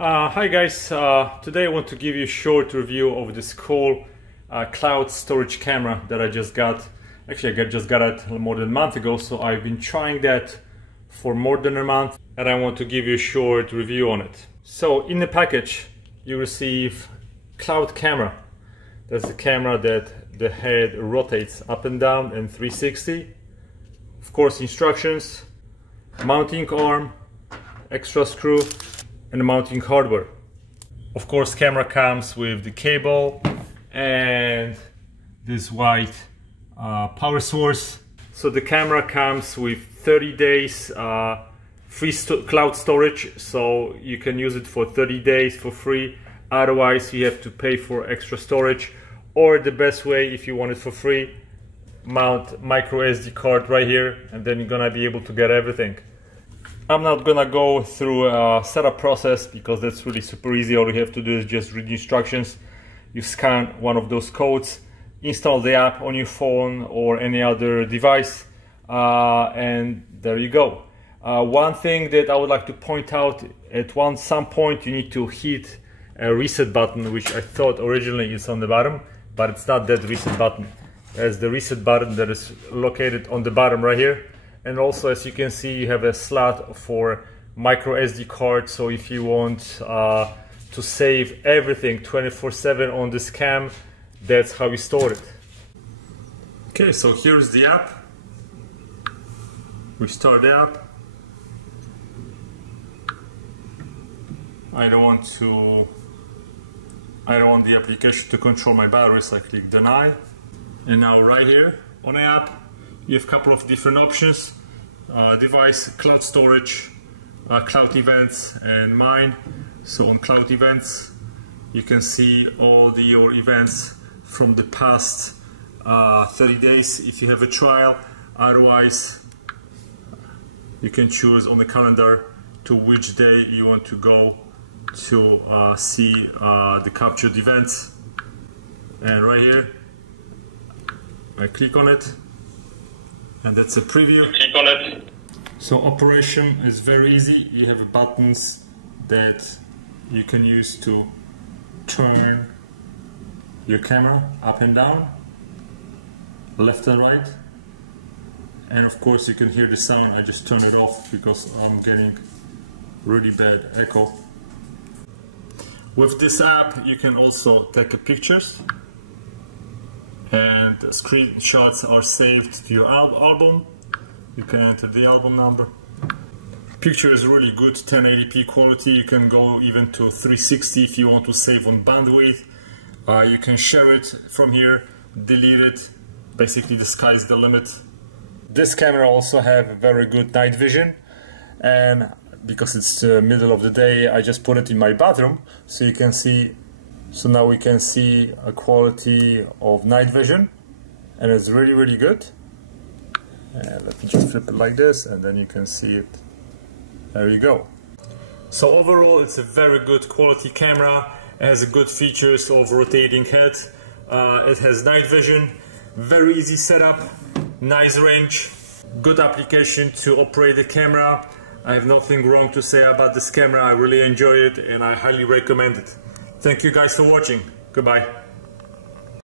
Hi guys, today I want to give you a short review of this cool cloud storage camera that I just got. Actually, I just got it more than a month ago, so I've been trying that for more than a month and I want to give you a short review on it. So in the package you receive cloud camera. That's the camera that the head rotates up and down and 360. Of course, instructions, mounting arm, extra screw, and the mounting hardware. Of course, camera comes with the cable and this white power source. So the camera comes with 30 days free cloud storage, so you can use it for 30 days for free. Otherwise you have to pay for extra storage, or the best way, if you want it for free, mount micro SD card right here and then you're gonna be able to get everything. I'm not gonna go through a setup process because that's really super easy. All you have to do is just read the instructions. You scan one of those codes, install the app on your phone or any other device, and there you go. One thing that I would like to point out, at some point you need to hit a reset button, which I thought originally is on the bottom, but it's not that reset button. There's the reset button that is located on the bottom right here. And also, as you can see, you have a slot for micro SD card, so if you want to save everything 24/7 on this cam, that's how we store it. Okay, so here's the app. We start the app. I don't want the application to control my battery, so I click deny. And now right here on the app, you have a couple of different options. Device, cloud storage, cloud events, and mine. So on cloud events, you can see all your events from the past 30 days if you have a trial. Otherwise, you can choose on the calendar to which day you want to go to see the captured events. And right here, I click on it. And that's a preview. Click on it. So operation is very easy. You have buttons that you can use to turn your camera up and down, left and right. And of course you can hear the sound. I just turn it off because I'm getting really bad echo. With this app you can also take pictures, and the screenshots are saved to your album. You can enter the album number. Picture is really good, 1080p quality. You can go even to 360 if you want to save on bandwidth. You can share it from here, delete it. Basically the sky's the limit. This camera also have very good night vision, and because it's the middle of the day, I just put it in my bathroom so you can see. So now we can see a quality of night vision, and it's really good. And let me just flip it like this and then you can see it. There you go. So overall it's a very good quality camera. It has good features of rotating head. It has night vision, very easy setup, nice range, good application to operate the camera. I have nothing wrong to say about this camera. I really enjoy it and I highly recommend it. Thank you guys for watching. Goodbye.